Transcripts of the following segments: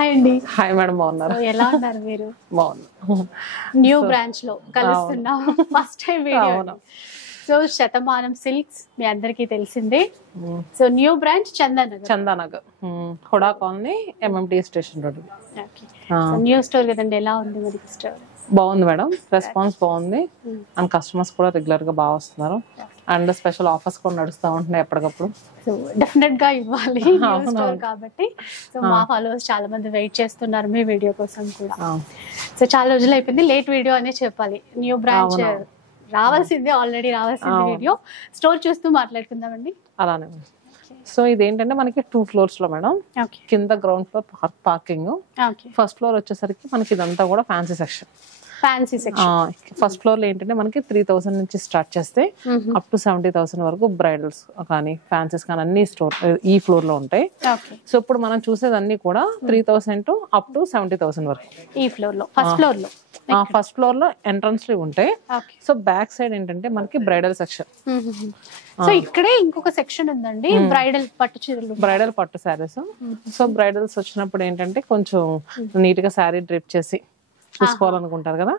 Hi అండి. Hi madam, బాగున్నారా? ఎలా ఉన్నారు మీరు? బాగున్నా. న్యూ బ్రాంచ్ లో కలుస్తున్నాం. First time video. So Shatamanam silks మీ అందరికీ తెలిసిందే. So new branch Chandanagar HUDA colony, MMT station road. New store కదండి, ఎలా ఉంది మరి స్టోర్? బాగుంది మేడం, రెస్పాన్స్ బాగుంది అండ్ కస్టమర్స్ కూడా రెగ్యులర్ గా బాగా వస్తున్నారు అండ్ స్పెషల్ ఆఫర్స్ కూడా నడుస్తూ ఉంటున్నాయి ఎప్పటికప్పుడు. సో డెఫినెట్ గా ఇవ్వాలి స్టోర్ కాబట్టి. సో మా ఫాలోవర్స్ చాలా మంది వెయిట్ చేస్తున్నారు మీ వీడియో కోసం కూడా. సో చాలా రోజులు అయిపోయింది, లేట్ వీడియో అనే చెప్పాలి. న్యూ బ్రాంచ్ రావాల్సిందే, ఆల్రెడీ రావాల్సింది వీడియో. స్టోర్ చూస్తూ మాట్లాడుకుందామండి. అలానే. సో ఇదేంటంటే మనకి 2 floors లో మేడం. కింద ground floor parking, first floor వచ్చేసరికి మనకి ఇదంతా కూడా ఫ్యాన్సీ సెక్షన్. ఫస్ట్ ఫ్లోర్ లో ఏంటంటే మనకి 3000 నుంచి స్టార్ట్ చేస్తే అప్ టు 70,000 వరకు బ్రైడల్స్ కానీ ఫ్యాన్సీస్ కానీ అన్ని స్టోర్ ఈ ఫ్లోర్ లో ఉంటాయి. సో ఇప్పుడు మనం చూసేదన్నీ కూడా 3000 టు అప్ టు 70,000 వరకు ఈ ఫ్లోర్ లో. ఫస్ట్ ఫ్లోర్ లో ఎంట్రన్స్ లో ఉంటాయి. సో బ్యాక్ సైడ్ ఏంటంటే మనకి బ్రైడల్ సెక్షన్. సో ఇక్కడే ఇంకొక సెక్షన్ ఉందండి, బ్రైడల్ పట్టు చీరలు, బ్రైడల్ పట్టు శారీస్. సో బ్రైడల్స్ వచ్చినప్పుడు ఏంటంటే కొంచెం నీట్ గా శారీ డ్రిప్ చేసి చూసుకోవాలనుకుంటారు కదా,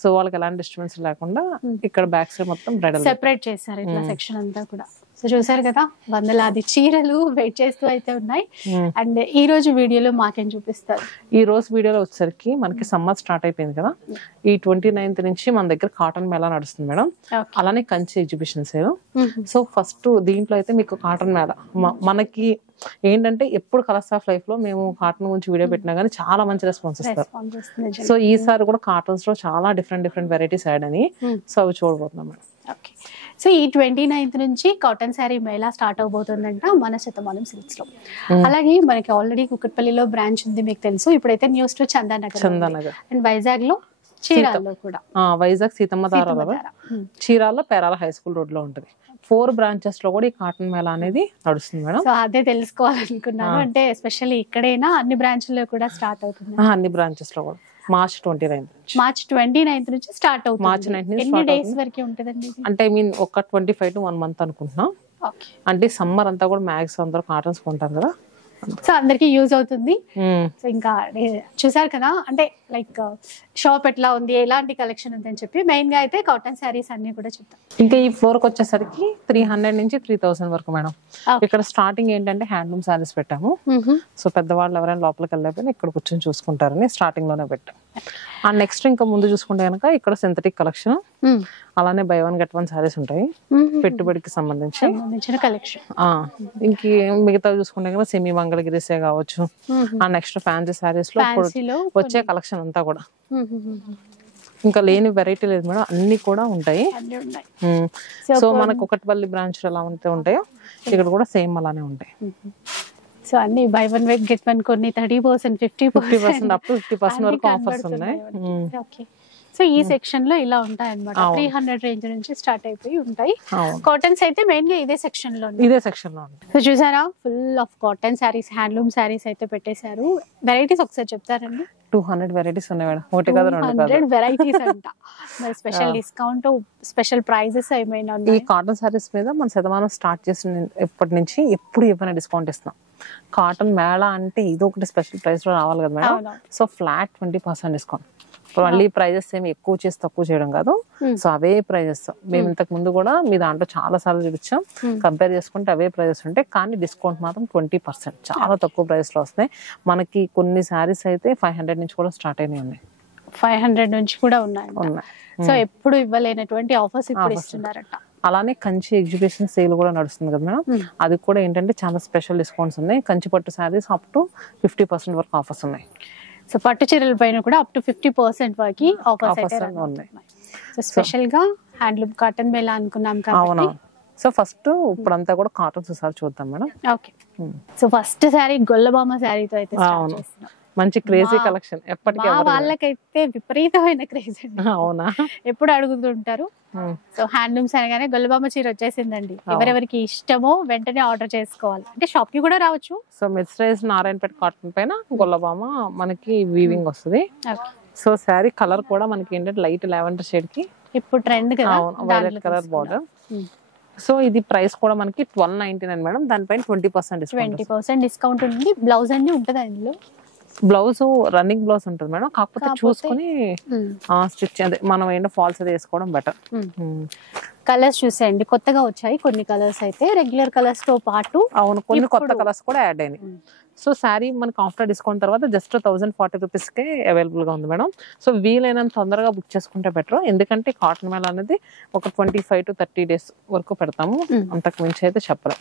సో వాళ్ళకి ఎలాంటి డిస్టర్బెన్స్ లేకుండా ఇక్కడ బ్యాక్ సైడ్ మొత్తం బ్రైడల్ సెపరేట్ చేశారు ఇట్లా సెక్షన్ అంతా కూడా. సో చూసారు కదా, వందలాది చీరలు వెయిట్ చేస్తూ అయితే ఉన్నాయి. అండ్ ఈ రోజు వీడియోలో మాకేం చూపిస్తారు? ఈ రోజు వీడియోలో వచ్చేసరికి మనకి సమ్మర్ స్టార్ట్ అయిపోయింది కదా, ఈ 29th నుంచి మన దగ్గర కాటన్ మేళా నడుస్తుంది మేడం. అలానే Kanchi exhibition sale. So first దీంట్లో అయితే మీకు కాటన్ మేళా మనకి ఏంటంటే ఎప్పుడు కలర్స్ ఆఫ్ లైఫ్ లో మేము కాటన్ గురించి వీడియో పెట్టినా గానీ చాలా మంచి రెస్పాన్స్ ఇస్తారు. సో ఈసారి కూడా కాటన్స్ లో చాలా డిఫరెంట్ వెరైటీస్ యాడ్ అని, సో అవి చూడబోతున్నాం మేడం. ఓకే. సో ఈ 29th నుంచి కాటన్ శారీ మేళా స్టార్ట్ అవబోతుందంట మన శతమానం సిల్క్స్ లో. అలాగే మనకి ఆల్రెడీ కుకట్పల్లిలో బ్రాంచ్ ఉంది మీకు తెలుసు. ఇప్పుడైతే new store Chandanagar and Vizag లో చీరాల్లో కూడా. వైజాగ్ సీతమ్మ ధార, చీరాల్లో పేరాల హై స్కూల్ రోడ్ లో ఉంటుంది. 4 branches లో కూడా ఈ కాటన్ మేళా అనేది నడుస్తుంది మేడం. సో అదే తెలుసుకోవాలనుకున్నాను, అంటే ఎస్పెషల్లీ ఇక్కడైనా అన్ని బ్రాంచ్ల్లో కూడా స్టార్ట్ అవుతుంది? అన్ని బ్రాంచెస్ లో కూడా. మార్చ్ 29th నుంచి స్టార్ట్ అవుతుంది. మార్చ్ 9 ఎన్ని డేస్ వరకు ఉంటుందండి? అంటే ఐ మీన్ ఒక 25 to 1 month అనుకుంటున్నాం. అంటే సమ్మర్ అంతా కూడా మ్యాక్స్ అందరూ కాటన్స్ కొంటారు కదా, సో అందరికి యూజ్ అవుతుంది. సో ఇంకా చూసారు కదా, అంటే లైక్ షాప్ ఎట్లా ఉంది, ఎలాంటి కలెక్షన్ ఉంది అని చెప్పి మెయిన్ గా అయితే కాటన్ శారీస్ అన్ని కూడా చెప్తాం. ఇంకా ఈ ఫ్లోర్ కి వచ్చేసరికి 300 నుంచి 3000 వరకు మేడం. ఇక్కడ స్టార్టింగ్ ఏంటంటే హ్యాండ్లూమ్ శారీస్ పెట్టాము. సో పెద్దవాళ్ళు ఎవరైనా లోపలికి వెళ్ళకపోయినా ఇక్కడ కూర్చొని చూసుకుంటారని స్టార్టింగ్ లోనే పెట్టాం. అండ్ నెక్స్ట్ ఇంకా ముందు చూసుకుంటే కనుక ఇక్కడ సింథటిక్ కలెక్షన్, అలానే బై 1 get 1 శారీస్ ఉంటాయి పెట్టుబడికి సంబంధించిన కలెక్షన్. ఇంక మిగతా చూసుకుంటే కనుక సెమీ మంగళగిరిసే కావచ్చు. ఆ నెక్స్ట్ ఫ్యాన్సీ శారీస్ లో వచ్చే కలెక్షన్ అంతా కూడా ఇంకా లేని వెరైటీ లేదు మేడం, అన్ని కూడా ఉంటాయి. సో మనకు కుకట్పల్లి బ్రాంచ్ ఎలా ఉంటాయో ఇక్కడ కూడా సేమ్ అలానే ఉంటాయి. సో అన్ని బై 1 get 1 కొన్ని 30%, 50% అప్ టు 50% వరకు ఆఫర్స్ ఉన్నాయి. సో ఈ సెక్షన్ లో ఇలా ఉంటాయి అన్నమాట. 300 రేంజ్ నుంచి స్టార్ట్ అయిపోయి ఉంటాయి. కాటన్స్ అయితే మెయిన్ గా ఇదే సెక్షన్ లో సో చూసారా, full of cotton saris, handloom saris అయితే పెట్టేశారు. వెరైటీస్ ఒకసారి చెప్తారండి? 200 వెరైటీస్ ఉన్నాయి మేడం. 200 వెరైటీస్ అంట. మరి స్పెషల్ డిస్కౌంట్, స్పెషల్ ప్రైజెస్ ఏమైనా? ఈ కాటన్ శారీస్ మీద మన శతమానం స్టార్ట్ చేసిన ఎప్పటి నుంచి ఎప్పుడు ఏమైనా డిస్కౌంట్ ఇస్తున్నాం. కాటన్ మేళా అంటే ఇది ఒకటి స్పెషల్ ప్రైస్ లో రావాలి కదా మేడం. So flat 20% discount. మళ్ళీ ప్రైజెస్ ఏమి ఎక్కువ చేసి తక్కువ చేయడం కాదు, సో అవే ప్రైజెస్. మేము ఇంతకు ముందు కూడా మీ దాంట్లో చాలా సార్లు చూపించాం, కంపేర్ చేసుకుంటే అవే ప్రైజెస్ ఉంటాయి. కానీ డిస్కౌంట్ మాత్రం 20%, చాలా తక్కువ ప్రైస్ లో వస్తాయి మనకి. కొన్ని శారీస్ అయితే 500 నుంచి కూడా స్టార్ట్ అయినాయి ఉన్నాయి. 500 నుంచి కూడా ఉన్నాయి. సో ఎప్పుడు ఇవ్వలేనటువంటి ఆఫర్స్ ఇప్పుడు ఇస్తున్నారట. అలానే కంచి ఎగ్జిబిషన్ సేల్ కూడా నడుస్తుంది కదా మేడం. అది కూడా ఏంటంటే చాలా స్పెషల్ డిస్కౌంట్స్ ఉన్నాయి. కంచి పట్టు శారీస్ అప్ టు 50% వరకు ఆఫర్స్ ఉన్నాయి. సో పట్టు చీరల పైన కూడా అప్ టు 50% వరకు ఆఫర్స్ అయితే ఉన్నాయి. సో స్పెషల్ గా హ్యాండ్లూమ్ కాటన్ మేళా అనుకున్నాం కాబట్టి. సో ఫస్ట్ ఇప్పుడంతా కూడా కాటన్స్ సార్ చూద్దాం madam. Okay. So first sari Gollabhama శారీతో అయితే స్టార్ట్ చేస్తున్నాం. మంచి క్రేజీ కలెక్షన్. ఎప్పటికీ వాళ్ళకైతే విపరీతమైన క్రేజ్ అండి. అవునా, ఎప్పుడు అడుగుతుంటారు. సో హ్యాండ్లూమ్స్ అనగానే గొల్లబామ చీర వచ్చేసిందండి. ఎవరెవరికి ఇష్టమో వెంటనే ఆర్డర్ చేసుకోవాలి. అంటే షాప్ కి కూడా రావచ్చు. సో మెర్సరైజ్ నారాయణపేట కాటన్ పైన గొల్లబామ మనకి వీవింగ్ వస్తుంది. సో శారీ కలర్ కూడా మనకి ఏంటంటే లైట్ లావెండర్ షేడ్ కి ఇప్పుడు ట్రెండ్ కదా, వైలెట్ కలర్ బార్డర్. సో ఇది ప్రైస్ కూడా మనకి 1299 మేడం. దానిపైన 20% డిస్కౌంట్ ఉంది. బ్లౌజ్ అన్ని ఉంటది అందులో. బ్లౌజ్ రన్నింగ్ బ్లౌజ్ ఉంటుంది మేడం, కాకపోతే చూసుకుని స్టిచ్ అదే మనం ఏంటో ఫాల్స్ అది వేసుకోవడం బెటర్. కలర్స్ చూసేయండి, కొత్తగా వచ్చాయి కొన్ని కలర్స్ అయితే, రెగ్యులర్ కలర్స్ తో పాటు అవును కొన్ని కొత్త కలర్స్ కూడా యాడ్ అయినాయి. సో శారీ మనకి ఆఫ్టర్ డిస్కౌంట్ తర్వాత జస్ట్ 1040 రూపీస్కే అవైలబుల్గా ఉంది మేడం. సో వీలైనంత తొందరగా బుక్ చేసుకుంటే బెటర్, ఎందుకంటే కాటన్ మేళ అనేది ఒక 25 to 30 days వరకు పెడతాము, అంతకు మించి అయితే చెప్పలేం.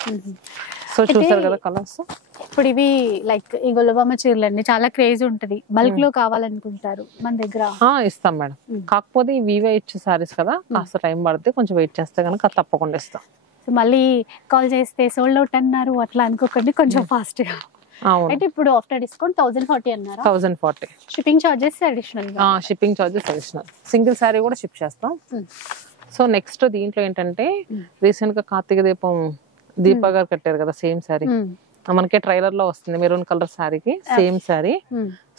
సో చూసారు కదా కలర్స్. ఇప్పుడు ఇవి లైక్ ఈ గొల్లబామ చీరలు అండి, చాలా క్రేజ్ ఉంటది, బల్క్ లో కావాలనుకుంటారు మన దగ్గర ఇస్తాం మేడం. కాకపోతే ఈ వీవే ఇచ్చే సారీస్ కదా, కాస్త టైం పడితే కొంచెం వెయిట్ చేస్తే కనుక తప్పకుండా ఇస్తాం. మళ్ళీ కాల్ చేస్తే సోల్డ్ అవుట్ అన్నారు అట్లా అనుకోకండి, కొంచెం ఫాస్ట్ గా. అయితే ఇప్పుడు ఆఫ్టర్ డిస్కౌంట్ 1040 అన్నారా? 1040. Shipping charges additional. Shipping charges additional, single sari కూడా షిప్ చేస్తాం. సో నెక్స్ట్ దీంట్లో ఏంటంటే రీసెంట్ గా కార్తీక దీపా గారు కట్టారు కదా సేమ్ శారీ, మనకి ట్రైలర్ లో వస్తుంది మెరూన్ కలర్ శారీకి same sari.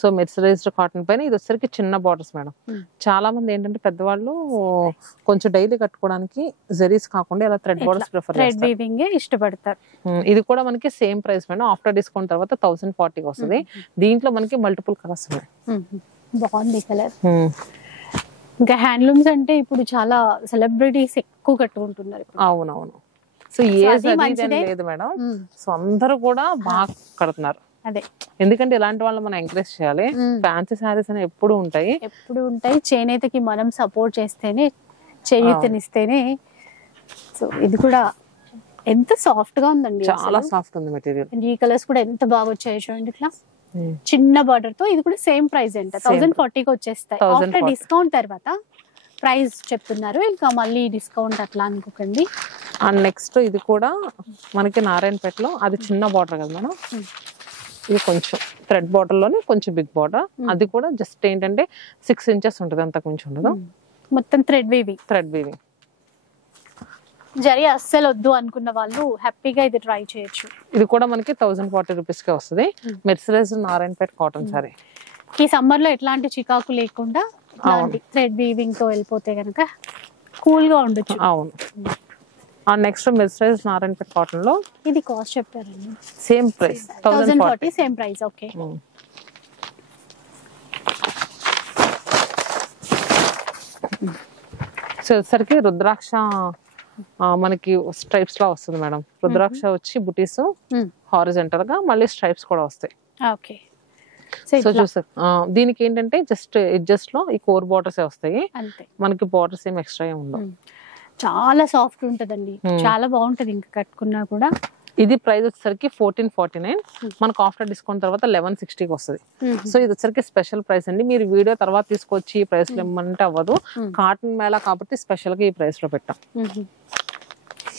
So mercerised cotton పైన ఇది వచ్చేసరికి చిన్న బార్డర్స్ మేడం. చాలా మంది ఏంటంటే పెద్దవాళ్ళు కొంచెం డైలీ కట్టుకోవడానికి జరీస్ కాకుండా ఇలా థ్రెడ్ బార్డర్స్ ప్రిఫర్ ఇష్టపడతారు. ఇది కూడా మనకి same price madam, after discount తర్వాత 1040 వస్తుంది. దీంట్లో మనకి మల్టిపుల్ కలర్స్ ఉన్నాయి. బాగుంది కలర్. ఇంకా హ్యాండ్లూమ్స్ అంటే ఇప్పుడు చాలా సెలబ్రిటీస్ ఎక్కువ కట్టుకుంటున్నారు. అవునవును. సో ఏజ్ లేదు మేడం, సో అందరూ కూడా బాగా కడుతున్నారు. అదే ఎందుకంటే ఇలాంటి వాళ్ళని మనం ఎంకరేజ్ చేయాలి. ఫ్యాన్సీ శారీస్ అనేవి ఎప్పుడు ఉంటాయి. చేనేతకి మనం సపోర్ట్ చేస్తేనే, చేయూతనిస్తేనే. సో ఇది కూడా ఎంత సాఫ్ట్ గా ఉందండి, చాలా సాఫ్ట్ ఉంది మెటీరియల్. ఈ కలర్స్ కూడా ఎంత బాగా వచ్చాయి చూడండి, ఇట్లా చిన్న బార్డర్ తో. ఇది కూడా సేమ్ ప్రైస్ ఎంత 1040కి వచ్చేస్తాయి. ఆఫ్టర్ డిస్కౌంట్ తర్వాత ప్రైస్ చెప్తున్నారు, ఇంకా మళ్ళీ డిస్కౌంట్ అట్లా అనుకోకండి. అండ్ నెక్స్ట్ ఇది కూడా మనకి నారాయణపేటలో, అది చిన్న బార్డర్ కదా మేడం, ఇది కొంచెం థ్రెడ్ బార్డర్ లోనే కొంచెం బిగ్ బార్డర్. అది కూడా జస్ట్ ఏంటంటే 6 inches ఉంటుంది, అంతకు మించి ఉండదు. మొత్తం థ్రెడ్ వీవింగ్. జరీ అస్సలు వద్దు అనుకున్న వాళ్ళు హ్యాపీగా ఇది ట్రై చేయొచ్చు. ఇది కూడా మనకి 1040 రూపీస్కే వస్తుంది. Mercerised Narayanpet cotton sorry. ఈ సమ్మర్ లో ఎట్లాంటి చికాకు లేకుండా థ్రెడ్ వీవింగ్ తో వెళ్ళిపోతే కనుక కూల్ గా ఉండొచ్చు. అవును. నెక్స్ట్ మెర్సరైజ్డ్ నారాయణపేట కాటన్ లో ఇది కాస్ట్ చెప్పారండి, same price 1040. Same price. Okay. So సరికి రుద్రాక్ష మనకి స్ట్రైప్స్ లా వస్తుంది మేడం. రుద్రాక్ష వచ్చి బుటీస్ హారిజంటల్ గా, మళ్ళీ స్ట్రైప్స్ కూడా వస్తాయి. ఓకే. సో చూసారు, దీనికి ఏంటంటే జస్ట్ ఎడ్జస్ట్ లో ఈ కోర్ బార్డర్స్ వస్తాయి, మనకి బార్డర్స్ ఏం ఎక్స్ట్రా ఉండవు. చాలా సాఫ్ట్ ఉంటదండి, చాలా బాగుంటది ఇంకా కట్టుకున్నా కూడా. ఇది ప్రైస్ వచ్చేసరికి 1449, మనకు ఆఫ్టర్ డిస్కౌంట్ తర్వాత 1160కి వస్తుంది. సో ఇది వచ్చేసరికి స్పెషల్ ప్రైస్ అండి. మీరు వీడియో తర్వాత తీసుకొచ్చి ఈ ప్రైస్ లో ఇమ్మంటే అవ్వదు, కాటన్ మేళ కాబట్టి స్పెషల్ గా ఈ ప్రైస్ లో పెట్టాం.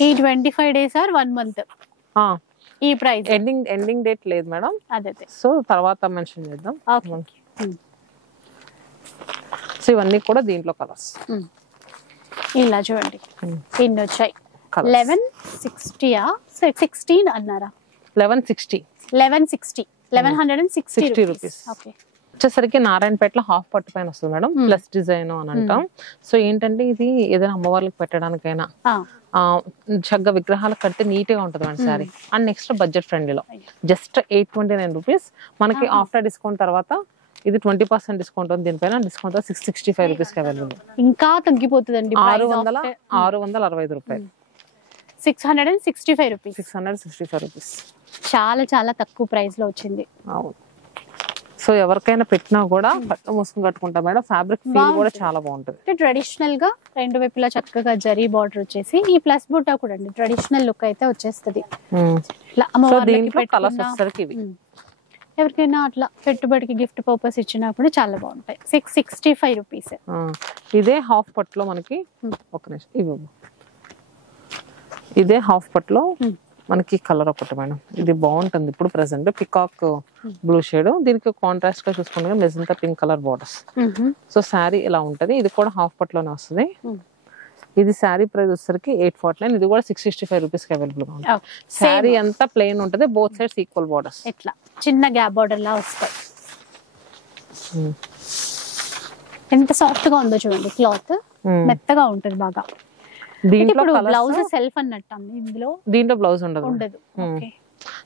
ఈ 25 days ఆర్ 1 month ఈ ప్రైస్ ఎండింగ్ డేట్ లేదు మేడం. అదే సో తర్వాత మెన్షన్ చేద్దాం. సో ఇవన్నీ కూడా దీంట్లో కలర్స్. ఇలా చూడండి ఇన్ని వచ్చాయి. 1160 అన్నారా? 1160 రూపీస్. ఓకే. వచ్చేసరికి నారాయణపేటలో హాఫ్ పట్టు పైన వస్తుంది మేడం, ప్లస్ డిజైన్ అని అంటాం. సో ఏంటంటే ఇది ఏదైనా అమ్మవార్లకు పెట్టడానికైనా చక్కగా విగ్రహాలకు కడితే నీట్ గా ఉంటుంది మన సారీ. అండ్ నెక్స్ట్ బడ్జెట్ ఫ్రెండ్లీలో జస్ట్ 829 రూపీస్. మనకి ఆఫ్టర్ డిస్కౌంట్ తర్వాత ఇది 20% డిస్కౌంట్ ఉంది, దీనిపైన డిస్కౌంట్ 665 రూపీస్ అవైలబుల్. ఇంకా తగ్గిపోతుందండి, 665 రూపాయలు. 665 రూపీస్. చాలా చాలా తక్కువ ప్రైస్ లో వచ్చింది. అవును. సో ఎవరికైనా పెట్టినా కూడా పట్టు మూసుకుని కట్టుకుంటాం మేడం. ఫ్యాబ్రిక్ ఫీల్ కూడా చాలా బాగుంటుంది. ట్రెడిషనల్ గా రెండు వైపులా చక్కగా జరీ బార్డర్ వచ్చేసి ఈ ప్లస్ బుట్ట కూడా అండి ట్రెడిషనల్ లుక్ అయితే వచ్చేస్తుంది. ఎవరికైనా అట్లా పెట్టుబడికి గిఫ్ట్ పర్పస్ ఇచ్చినప్పుడు చాలా బాగుంటాయి. 665 రూపీస్. ఇదే హాఫ్ పట్టులో మనకి ఒక నిమిషం ఇదే హాఫ్ పట్టులో మనకి కలర్ ఒకటి మేడం, ఇది బాగుంటుంది ఇప్పుడు ప్రెసెంట్. పికాక్ బ్లూ షేడ్, దీనికి కాంట్రాస్ట్ గా చూసుకుంటే magenta pink colour borders. So sari ఇలా ఉంటది. ఇది కూడా హాఫ్ పట్టులోనే వస్తుంది. ఇది శారీ ప్రైస్ వచ్చేసరికి 849. ఇది కూడా 665 రూపీస్ కి అవైలబుల్ గా ఉంది. శారీ అంతా ప్లెయిన్ ఉంటది, బోత్ సైడ్స్ ఈక్వల్ బార్డర్స్. ఇట్లా చిన్న గ్యాప్ బార్డర్ లా వస్తాయి. ఎంత సాఫ్ట్ గా ఉందో చూడండి, క్లాత్ మెత్తగా ఉంటది బాగా. దీంట్లో బ్లౌజ్ సెల్ఫ్ అన్నట్టు ఇందులో దీంట్లో బ్లౌజ్ ఉండదు.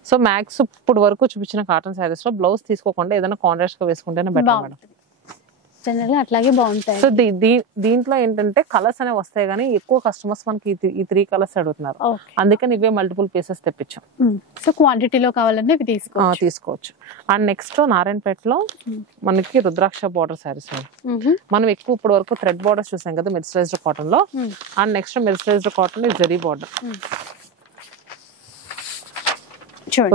సో మ్యాక్స్ ఇప్పుడు వరకు చూపించిన కాటన్ శారీస్ లో బ్లౌజ్ తీసుకోకుండా ఏదైనా కాంట్రాస్ట్ గా వేసుకుంటేనే బెటర్ మేడం. జనరల్ అట్లాగే బాగుంటాయి. సో దీంట్లో ఏంటంటే కలర్స్ అనేవి వస్తాయి కానీ ఎక్కువ కస్టమర్స్ మనకి ఈ 3 కలర్స్ అడుగుతున్నారు, అందుకని ఇవే మల్టిపుల్ పీసెస్ తెప్పించాం. సో క్వాంటిటీలో కావాలంటే ఇవి తీసుకోవచ్చు. అండ్ నెక్స్ట్ నారాయణపేటలో మనకి రుద్రాక్ష బార్డర్ శారీస్. మనం ఎక్కువ ఇప్పుడు వరకు థ్రెడ్ బార్డర్స్ చూసాం కదా మెర్సరైజ్డ్ కాటన్ లో. And next mercerised cotton zari border,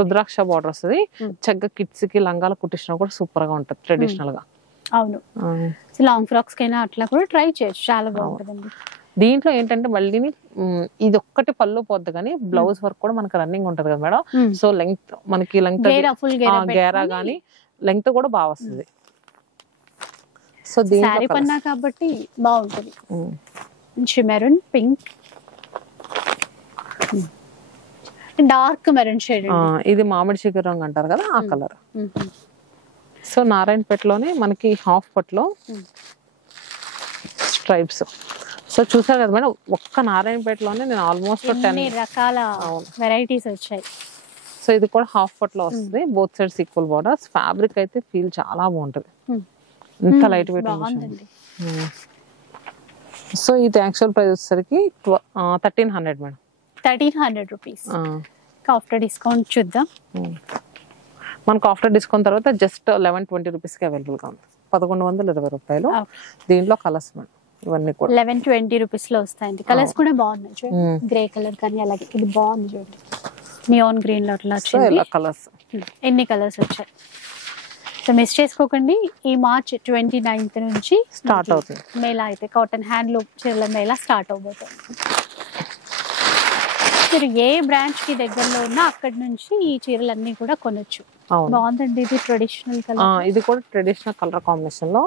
rudraksha border వస్తుంది. చక్కగా కిడ్స్ కి లంగాల కుట్టించినా కూడా సూపర్ గా ఉంటుంది ట్రెడిషనల్ గా. అవును, లాంగ్ ఫ్రాక్స్ కైనా అట్లా కూడా ట్రై చేయొచ్చు, చాలా బాగుంటుందండి. దీంట్లో ఏంటంటే మళ్ళీ ఇది ఒక్కటి పళ్ళు పోద్ది కానీ బ్లౌజ్ వర్క్ కూడా మనకి రన్నింగ్ ఉంటది కదా మేడం. సో లెంగ్త్ మనకి గేరా గానీ లెంగ్త్ కూడా బాగా వస్తుంది. సో శారీ పన్నా కాబట్టి బాగుంటుంది. మంచి maroon pink, dark maroon shade, ఇది మామిడి చిగురు రంగు అంటారు కదా ఆ కలర్. సో నారాయణపేటలోనే మనకి హాఫ్ పట్లో స్ట్రైప్స్. సో చూసారు కదా మేడం, ఒక్క నారాయణపేటలోనే నేను ఆల్మోస్ట్ 10 రకాల వెరైటీస్ వచ్చాయి. సో ఇది కూడా హాఫ్ పట్లో వస్తుంది, both sides equal borders. Fabric అయితే ఫీల్ చాలా బాగుంటది, ఇంత లైట్ వెయిట్ ఉంటుంది. సో ఇది యాక్చువల్ ప్రైస్ వచ్చేసరికి 1300 మేడం. 1300 రూపీస్. ఆఫ్టర్ డిస్కౌంట్ చూద్దాం. మనకు ఆఫ్టర్ డిస్కౌంట్ తర్వాత జస్ట్ 1120 రూపీస్కి అవైలబుల్ గా ఉంది. 1120 రూపాయలు. దీంట్లో కలర్స్ మేడం ఇవన్నీ కూడా 1120 రూపీస్ లో వస్తాయండి. కలర్స్ కూడా బాగున్నాయి చూడండి, గ్రే కలర్ కానీ అలాగే ఇది బాగుంది చూడండి, నియాన్ గ్రీన్ లో అట్లా కలర్స్. ఎన్ని కలర్స్ వచ్చాయి. సో మిస్ చేసుకోకండి, ఈ మార్చ్ 29th నుంచి స్టార్ట్ అవుతుంది మేళా. అయితే కాటన్ హ్యాండ్లూమ్ చీరల మేళా స్టార్ట్ అవబోతుంది. మీరు ఏ బ్రాంచ్ కి దగ్గరలో ఉన్నా అక్కడి నుంచి ఈ చీరలన్నీ కూడా కొనొచ్చు. బాగుందండి, ఇది ట్రెడిషనల్ కలర్. ఇది కూడా ట్రెడిషనల్ కలర్ కాంబినేషన్ లో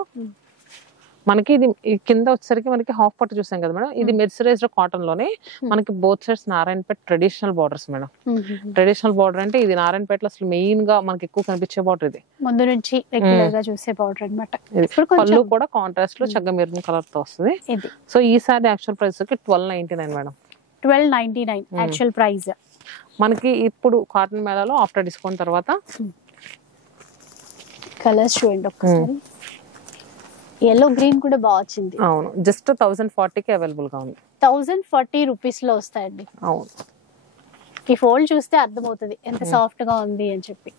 మనకి ఇది కింద వచ్చేసరికి మనకి హాఫ్ పట్టు చూసాం కదా మేడం. ఇది మెర్సరైజ్డ్ కాటన్ లోనే మనకి both sides Narayanpet traditional borders madam. Traditional border అంటే ఇది నారాయణపేటలో అసలు మెయిన్ గా మనకి ఎక్కువ కనిపించే బార్డర్. ఇది ముందు నుంచి రెగ్యులర్ గా చూసే బార్డర్ అన్నమాట. పళ్ళు కూడా కాంట్రాస్ట్ లో చక్కగా మెరూన్ కలర్ తో వస్తుంది. సో ఈ sorry actual price 1299 madam. 1299 actual price. మనకి ఇప్పుడు కాటన్ మేళాలో ఆఫ్టర్ డిస్కౌంట్ తర్వాత కలర్స్ చూడండి ఒక్కసారి. yellow గ్రీన్ కూడా బాగా వచ్చింది. అవును, జస్ట్ 1040కి అవైలబుల్ గా ఉంది. 1040 రూపీస్ లో వస్తాయండి. అవును, ఈ ఫోల్డ్ చూస్తే అర్థమవుతుంది ఎంత సాఫ్ట్ గా ఉంది అని చెప్పి.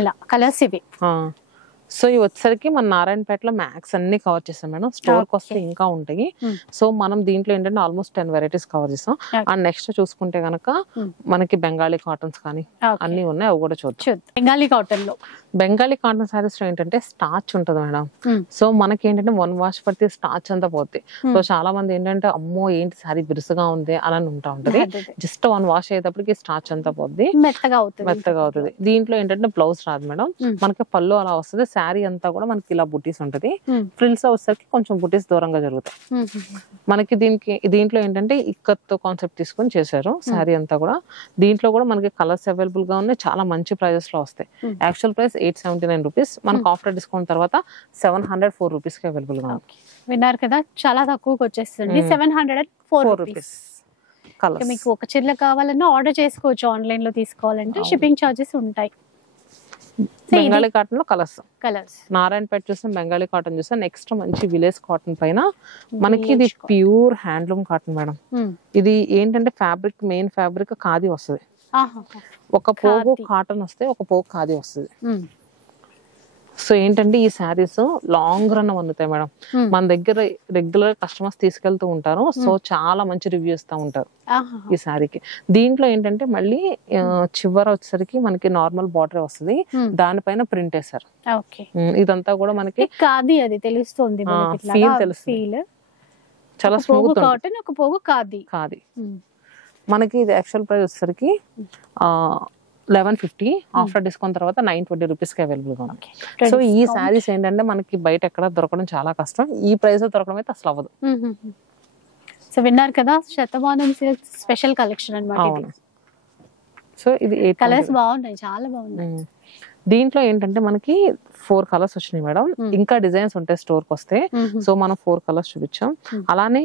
ఇలా కలర్స్ ఇవి. సో ఇవి వచ్చేసరికి మన నారాయణపేటలో మ్యాక్స్ అన్ని కవర్ చేస్తాం మేడం. స్టోర్కి వస్తే ఇంకా ఉంటాయి. సో మనం దీంట్లో ఏంటంటే ఆల్మోస్ట్ 10 వెరైటీస్ కవర్ చేస్తాం. అండ్ నెక్స్ట్ చూసుకుంటే గనక మనకి బెంగాలీ కాటన్స్ కానీ అన్ని ఉన్నాయి, అవి కూడా చూద్దాం. బెంగాలీ కాటన్ లో బెంగాలీ కాటన్ సారీస్ లో ఏంటంటే స్టార్చ్ ఉంటుంది మేడం. సో మనకి ఏంటంటే 1 వాష్ పడితే స్టార్చ్ అంతా పోద్ది. సో చాలా మంది ఏంటంటే అమ్మో ఏంటి సారీ బిరుసుగా ఉంది అని ఉంటా ఉంటది. జస్ట్ 1 వాష్ అయ్యేటప్పటికి స్టార్చ్ అంతా పోద్ది, మెత్తగా అవుతుంది. దీంట్లో ఏంటంటే బ్లౌజ్ రాదు మేడం, మనకి పళ్ళు అలా వస్తుంది. శారీ అంతా కూడా మనకి ఇలా బుటీస్ ఉంటది. ఫ్రిల్స్ వచ్చేసరికి కొంచెం బుటీస్ దూరంగా జరుగుతాయి. మనకి దీంట్లో ఏంటంటే ఇక్కత్ కాన్సెప్ట్ తీసుకొని చేశారు శారీ అంతా కూడా. దీంట్లో కూడా మనకి కలర్స్ అవైలబుల్ గా ఉన్నాయి, చాలా మంచి ప్రైజెస్ లో వస్తాయి. యాక్చువల్ ప్రైస్ 879 రూపీస్, మనకు ఆఫ్టర్ డిస్కౌంట్ తర్వాత 704 రూపీస్ కి అవైలబుల్ గా ఉంది. విన్నారు కదా, చాలా తక్కువకి వచ్చేస్తుంది. 704 రూపీస్. మీకు ఒక చీర కావాలన్నా ఆర్డర్ చేసుకోవచ్చు, ఆన్లైన్ లో తీసుకోవాలంటే షిప్పింగ్ చార్జెస్ ఉంటాయి. బెంగాలీ కాటన్ లో కలర్స్ నారాయణపేట చూసాం, బెంగాలీ కాటన్ చూసాం. నెక్స్ట్ మంచి విలేజ్ కాటన్ పైన మనకి ఇది ప్యూర్ హ్యాండ్లూమ్ కాటన్ మేడం. ఇది ఏంటంటే ఫ్యాబ్రిక్ మెయిన్ ఫ్యాబ్రిక్ ఖాదీ వస్తుంది. ఒక పోగు కాటన్ వస్తే ఒక పోగు ఖాదీ వస్తుంది. సో ఏంటంటే ఈ శారీస్ లాంగ్ రన్ అందుతాయి మేడం. మన దగ్గర రెగ్యులర్ కస్టమర్స్ తీసుకెళ్తూ ఉంటారు. సో చాలా మంచి రివ్యూ ఇస్తూ ఉంటారు ఈ శారీకి. దీంట్లో ఏంటంటే మళ్ళీ చివర వచ్చేసరికి మనకి నార్మల్ బార్డర్ వస్తుంది, దానిపైన ప్రింట్ వేసారు. ఇదంతా కూడా మనకి ఖాదీ, అది తెలుస్తుంది, ఫీల్ తెలుస్తుంది. చాలా స్మూత్ కాటన్, ఒక పోగు ఖాదీ. మనకి ఇది యాక్చువల్ ప్రైస్ వచ్చేసరికి 1150, ఆఫ్టర్ డిస్కౌంట్ తర్వాత 920 రూపీస్ కి అవైలబుల్ గా ఉంది. సో ఈ శారీస్ ఏంటంటే మనకి బయట ఎక్కడ దొరకడం చాలా కష్టం, ఈ ప్రైస్ దొరకడం అయితే అసలు అవ్వదు. సో విన్నారు కదా, శతమానం సిల్క్స్ స్పెషల్ కలెక్షన్ అన్నమాట. సో ఇది కలర్స్ బాగున్నాయి, చాలా బాగున్నాయి. దీంట్లో ఏంటంటే మనకి 4 కలర్స్ వచ్చినాయి మేడం. ఇంకా డిజైన్స్ ఉంటాయి స్టోర్ కి వస్తే. సో మనం 4 కలర్స్ చూపించాం. అలానే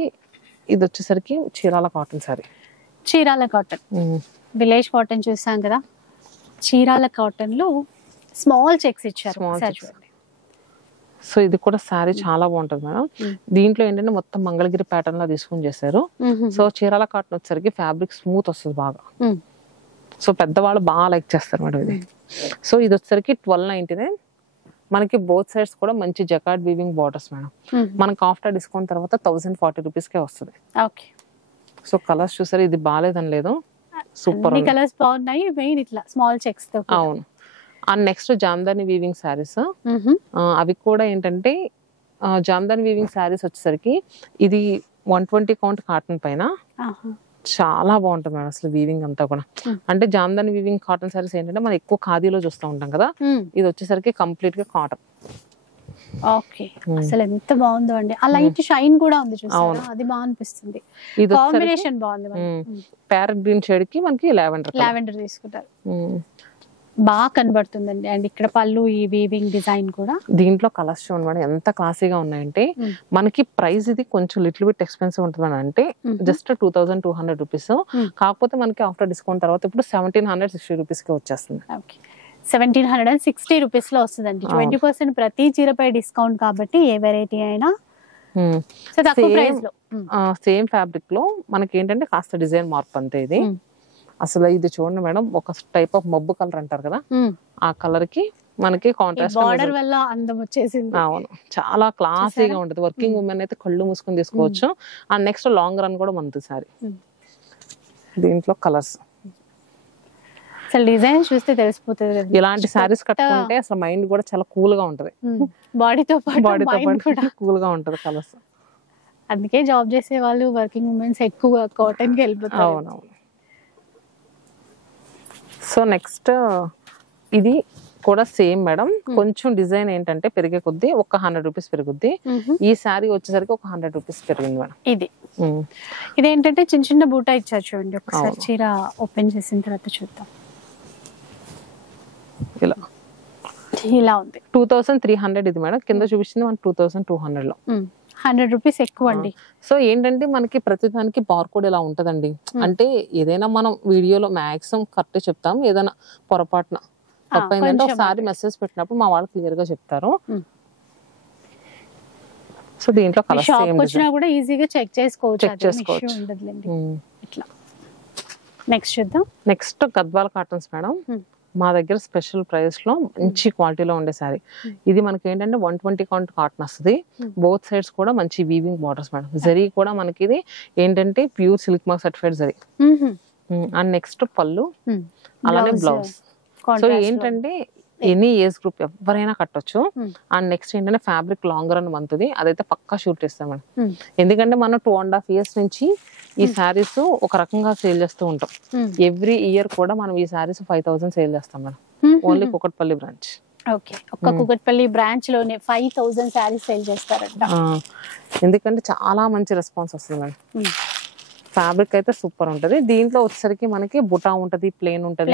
ఇది వచ్చేసరికి Chirala cotton sorry. Chirala cotton, village cotton చూసాం కదా, చీరాల కాటన్ లో స్మాల్ చెక్స్ ఇచ్చారు. సో ఇది కూడా శారీ చాలా బాగుంటది మేడం. దీంట్లో ఏంటంటే మొత్తం మంగళగిరి ప్యాటర్న్ లో తీసుకుని చేశారు. సో చీరాల కాటన్ వచ్చేసరికి ఫ్యాబ్రిక్ స్మూత్ వస్తుంది బాగా. సో పెద్దవాళ్ళు బాగా లైక్ చేస్తారు మేడం ఇది. సో ఇది వచ్చేసరికి 1299. మనకి బోత్ సైడ్స్ కూడా మంచి జకార్డ్ వీవింగ్ బార్డర్స్ మేడం. మనకి ఆఫ్టర్ డిస్కౌంట్ తర్వాత 1040 రూపీస్కే వస్తుంది. సో కలర్స్ చూసారు, ఇది బాగాలేదని లేదు, సూపర్ కలర్స్ బాగున్నాయి. మెయిన్ ఇట్లా స్మాల్ చెక్స్ తో. అవును. And next Jamdani weaving saris, అవి కూడా ఏంటంటే జామ్దాని వీవింగ్ శారీస్ వచ్చేసరికి ఇది 120 కౌంట్ కాటన్ పైన చాలా బాగుంటుంది మేడం అసలు వీవింగ్ అంతా కూడా. అంటే జామ్దాని వీవింగ్ కాటన్ శారీస్ ఏంటంటే మనం ఎక్కువ ఖాదీలో చూస్తూ ఉంటాం కదా, ఇది వచ్చేసరికి కంప్లీట్ గా కాటన్. ఓకే, అసలు ఎంత బాగుందో అండి. ఆ లైట్ షైన్ కూడా ఉంది చూసారా, అది బాగా అనిపిస్తుంది. ఇది కాంబినేషన్ బాగుంది. ప్యారెట్ గ్రీన్ షేడ్ కి మనకి లావెండర్ తీసుకుంటారు, బాగా కనబడుతుందండి. అండ్ ఇక్కడ పళ్ళు ఈ వీవింగ్ డిజైన్ కూడా. దీంట్లో కలర్స్ చూడండి మేడం ఎంత క్లాసీగా ఉన్నాయంటే, మనకి ప్రైస్ ఇది కొంచెం లిటిల్ బిట్ ఎక్స్పెన్సివ్ ఉంటుంది అంటే జస్ట్ 2200 రూపీస్. కాకపోతే మనకి ఆఫ్టర్ డిస్కౌంట్ తర్వాత ఇప్పుడు 1760 రూపీస్ కి వచ్చేస్తుంది. 1760 రూపీస్ లో వస్తుందండి. 20% ప్రతి చీరపై డిస్కౌంట్ కాబట్టి ఏ వెరైటీ అయినా సేమ్ ఫ్యాబ్రిక్ లో మనకి ఏంటంటే కాస్త డిజైన్ మార్పు అంతే. ఇది అసలు ఇది చూడండి మేడం, ఒక టైప్ ఆఫ్ మబ్బు కలర్ అంటారు కదా, ఆ కలర్ కి మనకి కాంట్రాస్ట్ బార్డర్ వల్ల అందం వచ్చేసింది. అవును, చాలా క్లాసీగా ఉంటుంది. వర్కింగ్ ఉమెన్ అయితే కళ్ళు మూసుకొని తీసుకోవచ్చు. అండ్ నెక్స్ట్ లాంగ్ రన్ కూడా మనది సారీ. దీంట్లో కలర్స్ అసలు డిజైన్ చూస్తే తెలిసిపోతుంది. ఇలాంటి సారీస్ కట్టుకుంటే అసలు మైండ్ కూడా చాలా కూల్ గా ఉంటది, బాడీతో పాటు కూల్ గా ఉంటది కలర్స్. అందుకే జాబ్ చేసే వాళ్ళు, వర్కింగ్ ఉమెన్స్ ఎక్కువ కాటన్ కి వెళ్ళిపోతారు. అవునవును. సో నెక్స్ట్ ఇది కూడా సేమ్ మేడం, కొంచెం డిజైన్ ఏంటంటే పెరిగే కొద్దీ ఒక 100 రూపీస్ పెరుగుద్ది. ఈ శారీ వచ్చేసరికి ఒక 100 రూపీస్ పెరిగింది మేడం. ఇదేంటంటే చిన్న చిన్న బూటా ఇచ్చారు చూడండి. ఒకసారి చీర ఓపెన్ చేసిన తర్వాత చూద్దాం. ఇలా ఉంది. 2300 ఇది మేడం. కింద చూపించింది 2200 లో. 100 రూపీస్ ఎక్కువ అండి. సో ఏంటంటే మనకి ప్రతిదానికి బార్కోడ్ ఇలా ఉంటదండి. అంటే ఏదైనా మనం వీడియోలో మాక్సిమం కరెక్ట్ చెప్తాం, ఏదైనా పొరపాటున తప్పైందంటే ఒకసారి మెసేజ్ పెట్టినప్పుడు మా వాళ్ళు క్లియర్ గా చెప్తారు. సో దీంట్లో కలర్స్ సేమ్ వచ్చినా కూడా ఈజీగా చెక్ చేసుకోవచ్చు. నెక్స్ట్ చూద్దాం. Next Gadwal cottons madam. మా దగ్గర స్పెషల్ ప్రైస్ లో మంచి క్వాలిటీలో ఉండే సారీ. ఇది మనకి ఏంటంటే 120 కౌంట్ కాటన్ వస్తుంది. బోత్ సైడ్స్ కూడా మంచి వీవింగ్ బార్డర్స్ మేడం. జరీ కూడా మనకి ఇది ఏంటంటే pure silk mark certified zari. And next పళ్ళు, అలానే బ్లౌజ్. సో ఏంటంటే ఎనీ ఏజ్ గ్రూప్ ఎవరైనా కట్టొచ్చు. అండ్ నెక్స్ట్ ఏంటంటే ఫ్యాబ్రిక్ లాంగ్ రన్ మంత్ది, అదైతే పక్కా షూట్ చేస్తాం మేడం. ఎందుకంటే మనం 2.5 years నుంచి ఈ శారీస్ ఒక రకంగా సేల్ చేస్తూ ఉంటాం. ఎవ్రీ ఇయర్ కూడా మనం ఈ శారీస్ 5000 సేల్ చేస్తాం మేడం, ఓన్లీ కుకట్పల్లి బ్రాంచ్. ఒక్క కుకట్పల్లి బ్రాంచ్ లోనే 5000 శారీస్ సేల్ చేస్తారంట. ఎందుకంటే చాలా మంచి రెస్పాన్స్ వస్తుంది మేడం. ఫ్యాబ్రిక్ అయితే సూపర్ ఉంటది. దీంట్లో వచ్చేసరికి మనకి బుటా ఉంటది, ప్లేన్ ఉంటది,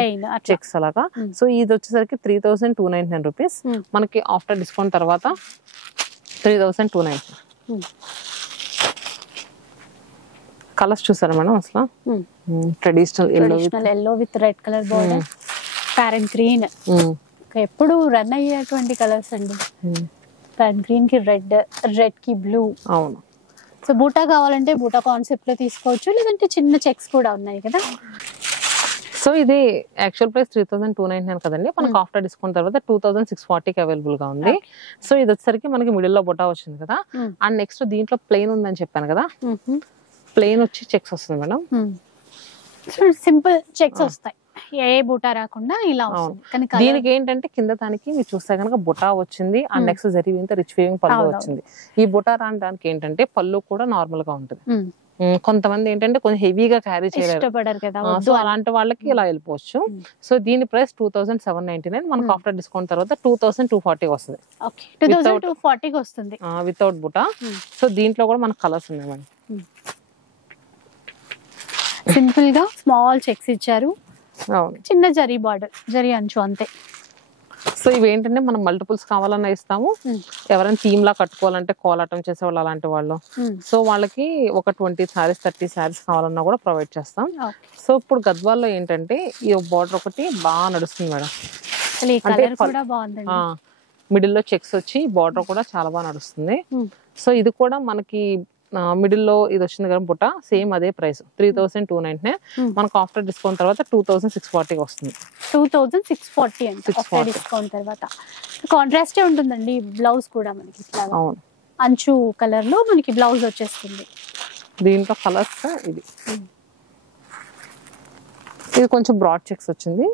చెక్స్ అలాగా. సో ఇది వచ్చేసరికి 3299 రూపీస్. మనకి ఆఫ్టర్ డిస్కౌంట్ తర్వాత 3299. కలర్స్ చూసారా మేడం అసలు? Traditional yellow with red colour border, parrot green, ఎప్పుడు రన్ అయ్యేటువంటి కలర్స్ అండి. ప్యారెట్ గ్రీన్ కి రెడ్ కి బ్లూ. అవును. సో బూటా కావాలంటే బూటా కాన్సెప్ట్ లో తీసుకోవచ్చు, లేదంటే చిన్న చెక్స్ కూడా ఉన్నాయి కదా. సో ఇది యాక్చువల్ ప్రైస్ 3299 కదండి, మనకు ఆఫ్టర్ డిస్కౌంట్ తర్వాత 2640కి అవైలబుల్ గా ఉంది. సో ఇది వచ్చేసరికి మనకి మిడిల్ లో బుటా వచ్చింది కదా. అండ్ నెక్స్ట్ దీంట్లో ప్లెయిన్ ఉందని చెప్పాను కదా, ప్లెయిన్ వచ్చి చెక్స్ వస్తుంది మేడం. సింపుల్ చెక్స్ వస్తాయి, ఏ బుటా రాకుండా ఇలా వస్తుంది. దీనికి ఏంటంటే కింద దానికి మీరు చూస్తే కనుక బుటా వచ్చింది. అండ్ నెక్స్ట్ జరిగింది రిచ్ వీవింగ్ పళ్ళు వచ్చింది. ఈ బుటా రావడానికి ఏంటంటే పళ్ళు కూడా నార్మల్ గా ఉంటుంది. కొంతమంది ఏంటంటే కొంచెం హెవీగా క్యారీ చేయలేరు కదా, సో అలాంటి వాళ్ళకి ఇలా వెళ్ళిపోవచ్చు. సో దీని ప్రైస్ 2799. మనకు ఆఫ్టర్ డిస్కౌంట్ తర్వాత 2240 వస్తుంది. 2240 వస్తుంది వితౌట్ బుటా. సో దీంట్లో కూడా మనకు కలర్స్ ఉన్నాయి మేడం. సింపుల్ గా స్మాల్ చెక్స్ ఇచ్చారు, చిన్న జరీ బార్డర్, జరీ అంచు అంతే. సో ఇవి ఏంటంటే మనం మల్టిపుల్స్ కావాలన్నా ఇస్తాము. ఎవరైనా థీమ్ లా కట్టుకోవాలంటే కోలాటం చేసేవాళ్ళు అలాంటి వాళ్ళు, సో వాళ్ళకి ఒక 20 సారీస్ 30 సారీస్ కావాలన్నా కూడా ప్రొవైడ్ చేస్తాం. సో ఇప్పుడు గద్వాల్లో ఏంటంటే ఈ బార్డర్ ఒకటి బాగా నడుస్తుంది మేడం. మిడిల్ లో చెక్స్ వచ్చి బార్డర్ కూడా చాలా బాగా నడుస్తుంది. సో ఇది కూడా మనకి మిడిల్ లో ఇది వచ్చింది కదా బుట్ట, సేమ్ అదే ప్రైస్ 3290. మనకు ఆఫ్టర్ డిస్కౌంట్ తర్వాత 2640 వస్తుంది. 2640 అంటే ఆఫ్టర్ డిస్కౌంట్ తర్వాత. కాంట్రాస్ట్ ఉంటుందండి బ్లౌజ్ కూడా మనకి ఇట్లా. అవును, అంచు కలర్ లో మనకి బ్లౌజ్ వచ్చేస్తుంది. దీంట్లో కలర్స్ ఇది కొంచెం బ్రాడ్ చెక్స్ వచ్చింది.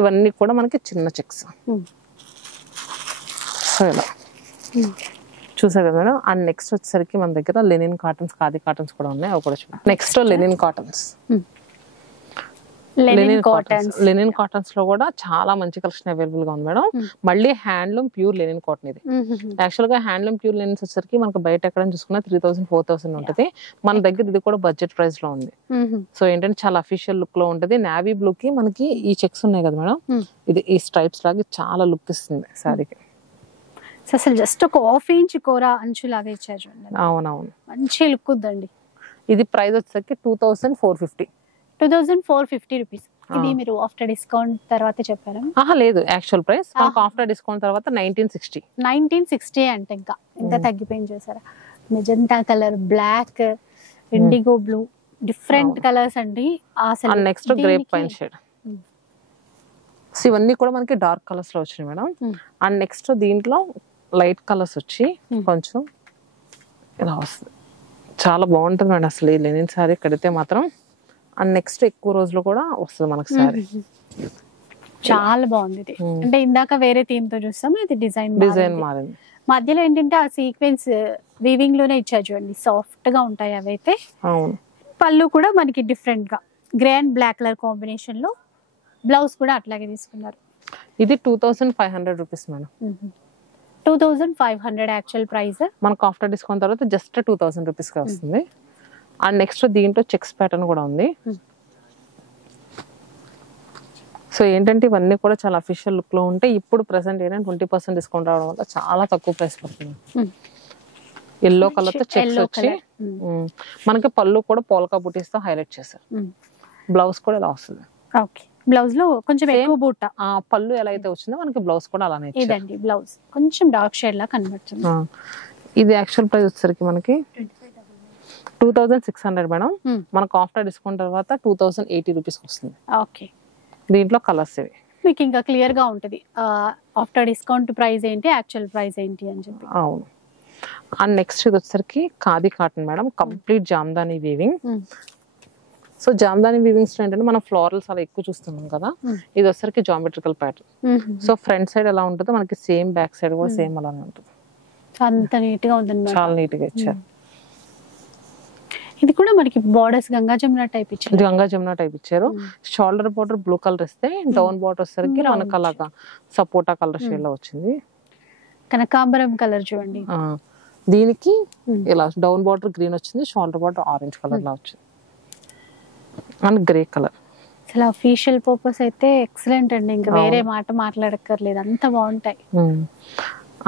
ఇవన్నీ కూడా మనకి చిన్న చెక్స్. సో ఇలా చూసారు కదా మేడం. అండ్ నెక్స్ట్ వచ్చేసరికి మన దగ్గర లెనిన్ కాటన్స్, ఖాదీ కాటన్స్ కూడా ఉన్నాయి. అవి కూడా చూడండి. Next Lenin cottons. Lenin cottons లో కూడా చాలా మంచి కలెక్షన్ అవైలబుల్ గా ఉంది మేడం. మళ్ళీ హ్యాండ్లూమ్ ప్యూర్ లెనిన్ కాటన్ ఇది. యాక్చువల్ గా హ్యాండ్లూమ్ ప్యూర్ లెనిన్స్ వచ్చేసరికి మనకు బయట ఎక్కడ చూసుకున్నా 3000 4000 ఉంటుంది. మన దగ్గర ఇది కూడా బడ్జెట్ ప్రైస్ లో ఉంది. సో ఏంటంటే చాలా అఫీషియల్ లుక్ లో ఉంటుంది. నావీ బ్లూ కి మనకి ఈ చెక్స్ ఉన్నాయి కదా మేడం, ఇది ఈ స్ట్రైప్స్ లాగా చాలా లుక్ ఇస్తుంది శారీకి. అసలు జస్ట్ ఒక 1/2 ఇంచ్ కూర అంచు లాగా ఇచ్చారు చూడండి. అవునవును, మంచి లుక్ ఉందండి. ఇది ప్రైస్ వచ్చేసరికి 2450. 2450 రూపీస్. ఇది మీరు ఆఫ్టర్ డిస్కౌంట్ తర్వాత చెప్పారా? లేదు, యాక్చువల్ ప్రైస్ మనకు ఆఫ్టర్ డిస్కౌంట్ తర్వాత 1960 అంటే ఇంకా తగ్గిపోయింది చూసారా. Magenta colour, black, indigo blue, different colours అండి. అసలు నెక్స్ట్ గ్రేప్ పైన్ షేడ్. ఇవన్నీ కూడా మనకి డార్క్ కలర్స్ లో వచ్చినాయి మేడం. అండ్ నెక్స్ట్ దీంట్లో లైట్ కలర్స్ వచ్చి కొంచెం ఇలా వస్తుంది. చాలా బాగుంటుంది మేడం అసలు ఈ లెనిన్ సారీ కడితే మాత్రం. అండ్ నెక్స్ట్ ఎక్కువ రోజులు కూడా వస్తుంది మనకి సారీ. చాలా బాగుంది ఇది. అంటే ఇందాక వేరే థీమ్ తో చూస్తాం, ఇది డిజైన్ మారింది. మధ్యలో ఏంటంటే ఆ సీక్వెన్స్ వీవింగ్ లోనే ఇచ్చారు చూడండి, సాఫ్ట్ గా ఉంటాయి అవైతే. అవును, పళ్ళు కూడా మనకి డిఫరెంట్ గా grey and black colour combination లో, బ్లౌజ్ కూడా అట్లాగే తీసుకున్నారు. ఇది 2500 రూపీస్ మేడం. 2500 actual price. మనకు ఆఫ్టర్ డిస్కౌంట్ తర్వాత జస్ట్ 2000 రూపీస్ గా వస్తుంది. అండ్ నెక్స్ట్ దీంట్లో చెక్స్ ప్యాటర్న్ కూడా ఉంది. సో ఏంటంటే ఇవన్నీ కూడా చాలా అఫీషియల్ లుక్ లో ఉంటాయి. ఇప్పుడు ప్రెసెంట్ ఏంటంటే 20% డిస్కౌంట్ రావడం వల్ల చాలా తక్కువ ప్రైస్ పడుతుంది. ఎల్లో కలర్ తో చెక్స్ వచ్చి మనకి పళ్ళు కూడా పోల్కా బుటీస్ తో హైలైట్ చేశారు. బ్లౌజ్ కూడా ఇలా వస్తుంది. ఓకే, బ్లౌజ్ లో కొంచెం ఎక్కువ బూట, పళ్ళు ఎలా అయితే వచ్చిందో మనకి బ్లౌజ్ కూడా అలానే ఇదండి. బ్లౌజ్ కొంచెం డార్క్ షేడ్ లా కనబడుతుంది. ఇది యాక్చువల్ ప్రైస్ వచ్చేసరికి మనకి 2600 మేడం. మనకు ఆఫ్టర్ డిస్కౌంట్ తర్వాత 2080 రూపీస్ వస్తుంది. ఓకే, దీంట్లో కలర్స్ ఇవి మీకు ఇంకా క్లియర్ గా ఉంటది ఆఫ్టర్ డిస్కౌంట్ ప్రైస్ ఏంటి, యాక్చువల్ ప్రైస్ ఏంటి అని చెప్పి. అవును. అండ్ నెక్స్ట్ ఇది వచ్చేసరికి khadi cotton madam, complete Jamdani weaving. So Jamdani weavings ఏంటంటే మనం ఫ్లోరల్స్ అలా ఎక్కువ చూస్తున్నాం కదా, ఇది వచ్చేసరికి geometrical pattern. So front side ఎలా ఉంటుందో మనకి సేమ్ బ్యాక్ సైడ్ కూడా సేమ్ అలానే ఉంటుంది. అంత నీట్ గా ఉంటుంది, చాలా నీట్ గా ఇచ్చారు. ఇది కూడా మనకి బోర్డర్స్ గంగా జమున టైప్ ఇచ్చారు. గంగా జమున టైప్ ఇచ్చారు. షోల్డర్ బోర్డర్ బ్లూ కలర్ ఇస్తే డౌన్ బోర్డర్ వచ్చేసరికి మనకు అలాగా సపోటా కలర్ షేడ్ లో వచ్చింది. కనకాంబరం కలర్ చూడండి. దీనికి ఇలా డౌన్ బోర్డర్ గ్రీన్ వచ్చింది, షోల్డర్ బోర్డర్ ఆరెంజ్ కలర్ లా వచ్చింది అండ్ గ్రే కలర్. అసలు అఫీషియల్ పర్పస్ అయితే ఎక్సలెంట్ అండి, ఇంకా వేరే మాట మాట్లాడక్కర్లేదు, అంత బాగుంటాయి.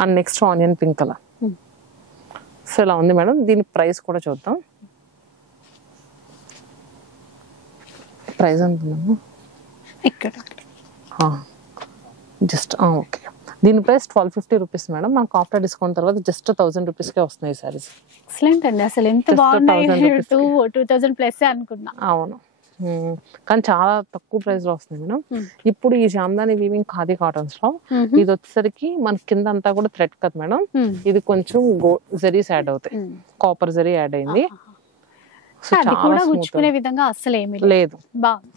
And next onion pink colour. So ఇలా ఉంది మేడం. దీని ప్రైస్ కూడా చూద్దాం. ప్రైస్ ఎంత ఇక్కడ జస్ట్ ఓకే, దీని ప్రైస్ 1250 రూపీస్ మేడం. మనకు ఆఫ్టర్ డిస్కౌంట్ తర్వాత జస్ట్ 1000 రూపీస్ కే వస్తున్నాయి సారీస్. ఎక్సలెంట్ అండి, అసలు ఎంత బాగున్నాయి. 2000 ప్లస్ అనుకున్నా. అవును, కానీ చాలా తక్కువ ప్రైస్ లో వస్తుంది మేడం. ఇప్పుడు ఈ జామ్దాని వీవింగ్ ఖాదీ కాటన్స్ లో ఇది వచ్చేసరికి మన కింద అంతా కూడా థ్రెడ్ కదా మేడం, ఇది కొంచెం జరీస్ యాడ్ అవుతాయి, కాపర్ జరీ యాడ్ అయింది. గుచ్చుకునే విధంగా అసలు ఏమీ లేదు, బాగుంది.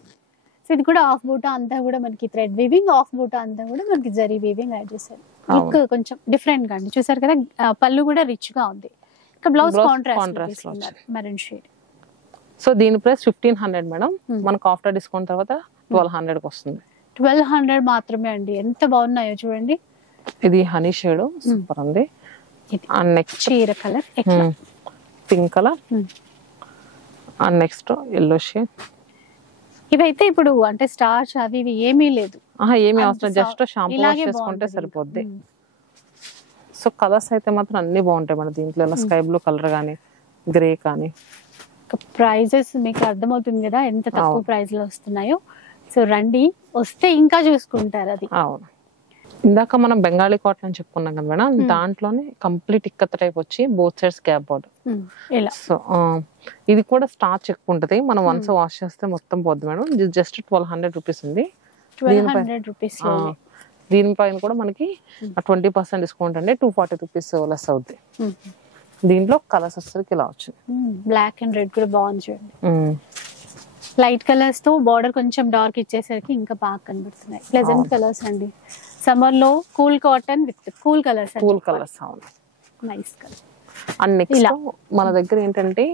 సో ఇది కూడా ఆఫ్ బూటా అంతా కూడా మనకి థ్రెడ్ వీవింగ్, ఆఫ్ బూటా అంతా కూడా మనకి జరీ వీవింగ్ యాడ్ చేశారు. లుక్ కొంచెం డిఫరెంట్ గా అండి, చూసారు కదా. పళ్ళు కూడా రిచ్ గా ఉంది. ఇంకా blouse contrast maroon shade. So దీని ప్రైస్ 1500 మేడం. మనకు ఆఫ్టర్ డిస్కౌంట్ తర్వాత 1200 వస్తుంది. 1200 మాత్రమే అండి, ఎంత బాగున్నాయో చూడండి. ఇది హనీ షేడ్ సూపర్ ఉంది. అండ్ నెక్స్ట్ చీర colour pink colour. And next yellow shade. ఇవైతే ఇప్పుడు అంటే స్టార్చ్ అవి ఇవి ఏమీ లేదు, ఏమీ అవసరం, జస్ట్ షాంపూ వాష్ చేసుకుంటే సరిపోద్ది. సో కలర్స్ అయితే మాత్రం అన్ని బాగుంటాయి మన దీంట్లో. ఇలా స్కై బ్లూ కలర్ కానీ, గ్రే కానీ. ప్రైజెస్ మీకు అర్థమవుతుంది కదా ఎంత తక్కువ ప్రైస్ లో వస్తున్నాయో. సో రండి, వస్తే ఇంకా చూసుకుంటారు అది. అవును, ఇందాక మనం బెంగాలీ కాటన్ అని చెప్పుకున్నాం కదా మేడం, దాంట్లోనే కంప్లీట్ ఇక్కత టైప్ వచ్చి both sides gap border. So ఇది కూడా స్టార్చ్ ఎక్కువ ఉంటది, మనం వన్స్ వాష్ చేస్తే మొత్తం పోద్ది మేడం. ఇది జస్ట్ 1200 రూపీస్ ఉంది. 1200 రూపీస్. దీనిపైన కూడా మనకి 20% డిస్కౌంట్ అండి, 240 రూపీస్ లెస్ అవుద్ది. దీంట్లో కలర్స్ వచ్చేసరికి ఇలా వచ్చింది, బ్లాక్ అండ్ రెడ్ కూడా బాగుంది చూడండి. లైట్ కలర్స్ తో బార్డర్ కొంచెం డార్క్ ఇచ్చేసరికి ఇంకా బాగా కనబడుతున్నాయి. ప్లెజెంట్ కలర్స్ అండి, సమ్మర్ లో cool cotton with cool colours. Cool colours, అవును, నైస్ కలర్. అండ్ నెక్స్ట్ మన దగ్గర ఏంటంటే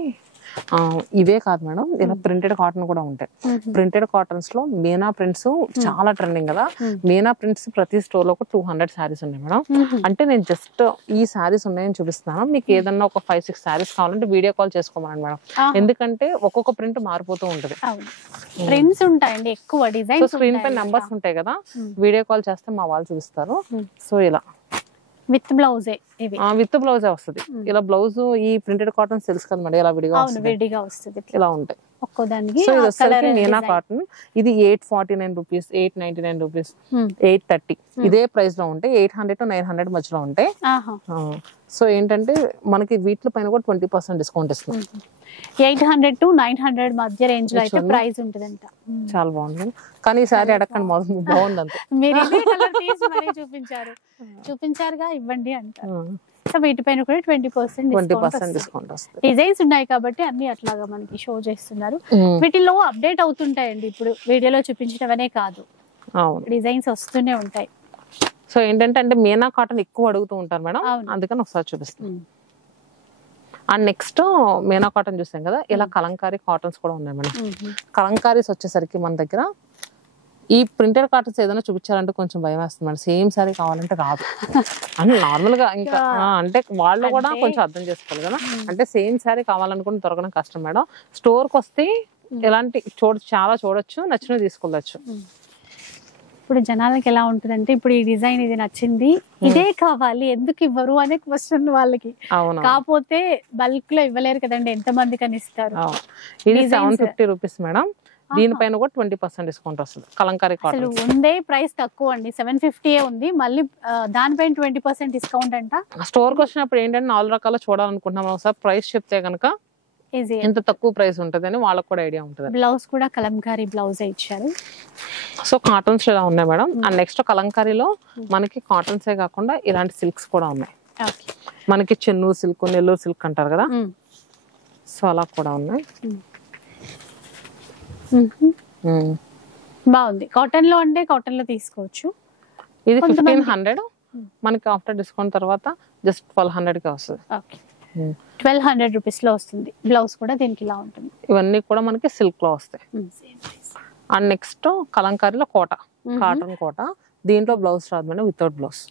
ఇవే కాదు మేడం, ఇలా ప్రింటెడ్ కాటన్ కూడా ఉంటాయి. ప్రింటెడ్ కాటన్స్ లో మీనా ప్రింట్స్ చాలా ట్రెండింగ్ కదా. మీనా ప్రింట్స్ ప్రతి స్టోర్ లో ఒక 200 శారీస్ ఉన్నాయి మేడం. అంటే నేను జస్ట్ ఈ శారీస్ ఉన్నాయని చూపిస్తున్నాను. మీకు ఏదన్నా ఒక 5-6 శారీస్ కావాలంటే వీడియో కాల్ చేసుకోమని మేడం, ఎందుకంటే ఒక్కొక్క ప్రింట్ మారిపోతూ ఉంటది. ప్రింట్స్ ఉంటాయండి ఎక్కువ, డిజైన్స్. స్క్రీన్ పై నంబర్స్ ఉంటాయి కదా, వీడియో కాల్ చేస్తే మా వాళ్ళు చూపిస్తారు. సో ఇలా విత్ బ్లౌజ్, విత్ బ్లౌజే వస్తుంది. ఇలా బ్లౌజ్ ఈ ప్రింటెడ్ కాటన్ తెలుసు కదా మేడం, ఇలా విడిగా వస్తుంది, ఇలా ఉంటాయి. సో ఇది వచ్చేసరికి మీనా కాటన్. ఇది 849 రూపీస్, 899 రూపీస్, 830 ఇదే ప్రైస్ లో ఉంటాయి. 800 to 900 మధ్యలో ఉంటాయి. సో ఏంటంటే మనకి వీటి పైన కూడా 20% డిస్కౌంట్ ఇస్తుంది. 800 to 900 మధ్య రేంజ్ లో అయితే ప్రైస్ ఉంటదంట. చాలా బాగుంది, కానీ ఈ సారీ అడగండి బాగుంది అంతే. మీరు ఇదే కలర్ తీసి మరీ చూపించారుగా, ఇవ్వండి అంటారు. సో వీటిపైన కూడా 20% డిస్కౌంట్ వస్తుంది. డిజైన్స్ ఉన్నాయి కాబట్టి అన్ని అట్లాగా మనకి షో చేస్తున్నారు. వీటిలో అప్డేట్ అవుతుంటాయండి, ఇప్పుడు వీడియోలో చూపించడమనే కాదు, డిజైన్స్ వస్తూనే ఉంటాయి. సో ఏంటంటే అంటే మీనా కాటన్ ఎక్కువ అడుగుతూ ఉంటారు మేడం, అందుకని ఒకసారి చూపిస్తాను. అండ్ నెక్స్ట్ మీనా కాటన్ చూసాం కదా, ఇలా కలంకారీ కాటన్స్ కూడా ఉన్నాయి మేడం. కలంకారీస్ వచ్చేసరికి మన దగ్గర ఈ ప్రింటెడ్ కాటన్స్ ఏదైనా చూపించాలంటే కొంచెం భయం వేస్తుంది మేడం. సేమ్ సారీ కావాలంటే రాదు అని నార్మల్ గా, ఇంకా అంటే వాళ్ళు కూడా కొంచెం అర్థం చేసుకోవాలి కదా. అంటే సేమ్ సారీ కావాలనుకుంటే దొరకడం కష్టం మేడం. స్టోర్ కి వస్తే ఎలాంటి చాలా చూడొచ్చు, నచ్చినవి తీసుకెళ్ళచ్చు. ఇప్పుడు జనాలకి ఎలా ఉంటుందంటే, ఇప్పుడు ఈ డిజైన్ ఇది నచ్చింది, ఇదే కావాలి, ఎందుకు ఇవ్వరు అనే క్వశ్చన్ వాళ్ళకి. కాకపోతే బల్క్ లో ఇవ్వలేరు కదండి, ఎంత మంది కని ఇస్తారు. ఇది 750 రూపీస్ మేడం, దీనిపైన కూడా 20% డిస్కౌంట్ వస్తుంది. కలంకారీ కాటన్ ఉందే ప్రైస్ తక్కువ అండి, 750 ఉంది, మళ్ళీ దానిపైన 20% డిస్కౌంట్ అంట. స్టోర్ కి వచ్చినప్పుడు ఏంటంటే 4 రకాల చూడాలనుకుంటున్నాం, ఒకసారి ప్రైస్ చెప్తే కనుక ఎంత తక్కువ ప్రైస్ ఉంటుంది అని వాళ్ళకి కూడా ఐడియా ఉంటుంది. బ్లౌజ్ కూడా కలంకారీ బ్లౌజ్ ఇచ్చారు. సో కాటన్స్ ఇలా ఉన్నాయి మేడం. అండ్ నెక్స్ట్ కలంకారీలో మనకి కాటన్సే కాకుండా ఇలాంటి సిల్క్స్ కూడా ఉన్నాయి. మనకి చెన్నూరు సిల్క్, నెల్లూరు సిల్క్ అంటారు కదా, సో అలా కూడా ఉన్నాయి. బాగుంది. కాటన్ లో అంటే కాటన్ లో తీసుకోవచ్చు. ఇది 1500, మనకి ఆఫ్టర్ డిస్కౌంట్ తర్వాత జస్ట్ 1200 కి వస్తుంది. 1200 రూపీస్ లో వస్తుంది. బ్లౌజ్ కూడా దీనికి ఇలా ఉంటుంది. ఇవన్నీ కూడా మనకి సిల్క్ లో వస్తాయి. అండ్ నెక్స్ట్ కలంకారీలో కోట, కాటన్ కోట. దీంట్లో బ్లౌజ్ రాదు madam, without blouse.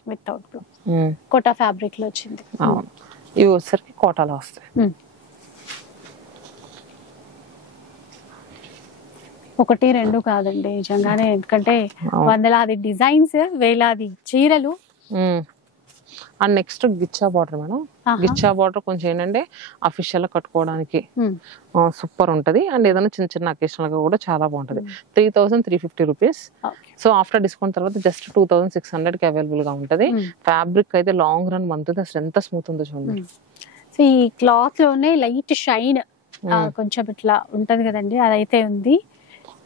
Kota fabric లో వచ్చింది. అవును, ఇవి వచ్చేసరికి కోటాలో వస్తాయి. 1-2 కాదండి నిజంగానే, ఎందుకంటే వందలాది డిజైన్స్, వేలాది చీరలు. And next గిచ్చా border madam. గిచ్చా border కొంచెం ఏంటంటే అఫీషియల్ కట్టుకోవడానికి సూపర్ ఉంటది. అండ్ ఏదైనా చిన్న చిన్న అకేషనల్ గా కూడా చాలా బాగుంటది. 3350 రూపీస్. సో ఆఫ్టర్ డిస్కౌంట్ తర్వాత జస్ట్ 2600 కి అవైలబుల్ గా ఉంటది. ఫ్యాబ్రిక్ అయితే లాంగ్ రన్ మంత్ అసలు ఎంత స్మూత్ ఉందో చూడండి. సో ఈ క్లాత్ లోనే లైట్ షైన్ కొంచెం ఇట్లా ఉంటది కదండి, అదైతే ఉంది.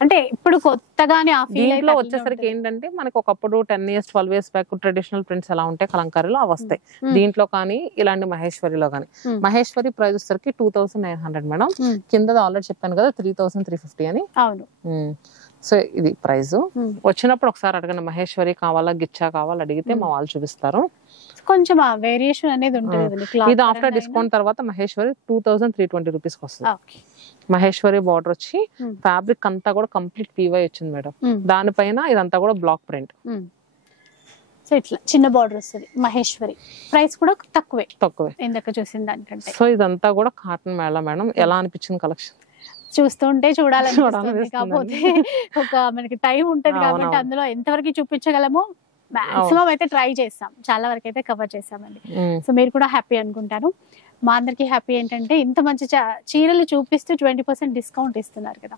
అంటే ఇప్పుడు కొత్తగానే ఆ ఫీల్ లో వచ్చేసరికి ఏంటంటే మనకి ఒకప్పుడు 10 years 12 years back traditional prints ఎలా ఉంటాయి కలంకారీలో అవి వస్తాయి. దీంట్లో కానీ ఇలాంటి మహేశ్వరిలో కానీ, మహేశ్వరి ప్రైస్ వచ్చేసరికి 2900 మేడం. కింద ఆల్రెడీ చెప్పాను కదా 3350 అని. అవును. సో ఇది ప్రైస్. వచ్చినప్పుడు ఒకసారి అడగండి, మహేశ్వరి కావాలా గిచ్చా కావాలా అడిగితే మా వాళ్ళు చూపిస్తారు. కొంచెం వేరియేషన్ అనేది ఉంటుంది. ఇది ఆఫ్టర్ డిస్కౌంట్ తర్వాత మహేశ్వరి 2320 రూపీస్ వస్తుంది. మహేశ్వరి బార్డర్ వచ్చి ఫ్యాబ్రిక్ అంతా కూడా కంప్లీట్ పీవై వచ్చింది మేడం. దానిపైన ఇదంతా కూడా బ్లాక్ ప్రింట్. సో ఇట్లా చిన్న బార్డర్ వస్తుంది. మహేశ్వరి ప్రైస్ కూడా తక్కువే ఇందాక చూసిన దానికంటే. సో ఇదంతా కూడా కాటన్ మేళ మేడం. ఎలా అనిపించింది కలెక్షన్? చూస్తుంటే చూడాలనిపిస్తుంది. కాకపోతే ఒక మనకి టైం ఉంటది కాబట్టి అందులో ఎంతవరకు చూపించగలమో మాక్సిమం అయితే ట్రై చేస్తాం, చాలా వరకు అయితే కవర్ చేసామండి. సో మీరు కూడా హ్యాపీ అనుకుంటాను. మా అందరికి హ్యాపీ ఏంటంటే ఇంత మంచి చీరలు చూపిస్తూ 20% డిస్కౌంట్ ఇస్తున్నారు కదా,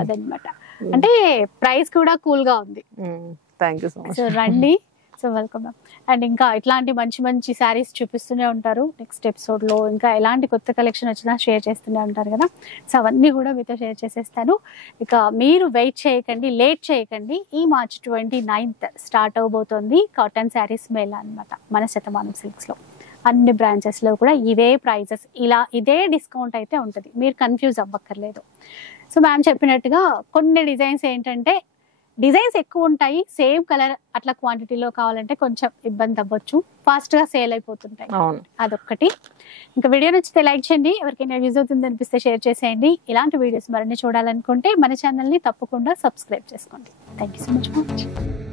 అదనమాట. అంటే ప్రైస్ కూడా కూల్ గా ఉంది. సో రండి. So welcome. అండ్ ఇంకా ఇట్లాంటి మంచి మంచి శారీస్ చూపిస్తూనే ఉంటారు. నెక్స్ట్ ఎపిసోడ్ లో ఇంకా ఎలాంటి కొత్త కలెక్షన్ వచ్చినా షేర్ చేస్తూనే ఉంటారు కదా. సో అవన్నీ కూడా మీతో షేర్ చేసేస్తాను. ఇక మీరు వెయిట్ చేయకండి, లేట్ చేయకండి. ఈ మార్చ్ 29th స్టార్ట్ అవబోతోంది కాటన్ శారీస్ మేళా అన్నమాట మన శతమానం సిల్క్స్ లో. అన్ని బ్రాంచెస్ లో కూడా ఇవే ప్రైజెస్, ఇలా ఇదే డిస్కౌంట్ అయితే ఉంటుంది, మీరు కన్ఫ్యూజ్ అవ్వక్కర్లేదు. సో మ్యామ్ చెప్పినట్టుగా కొన్ని డిజైన్స్ ఏంటంటే డిజైన్స్ ఎక్కువ ఉంటాయి, సేమ్ కలర్ అట్లా క్వాంటిటీలో కావాలంటే కొంచెం ఇబ్బంది అవ్వచ్చు, ఫాస్ట్ గా సేల్ అయిపోతుంటాయి, అదొక్కటి. ఇంకా వీడియో నచ్చితే లైక్ చేయండి, ఎవరికైనా యూజ్ అవుతుంది అనిపిస్తే షేర్ చేసేయండి. ఇలాంటి వీడియోస్ మరిన్ని చూడాలనుకుంటే మన ఛానల్ ని తప్పకుండా సబ్స్క్రైబ్ చేసుకోండి. Thank you so much.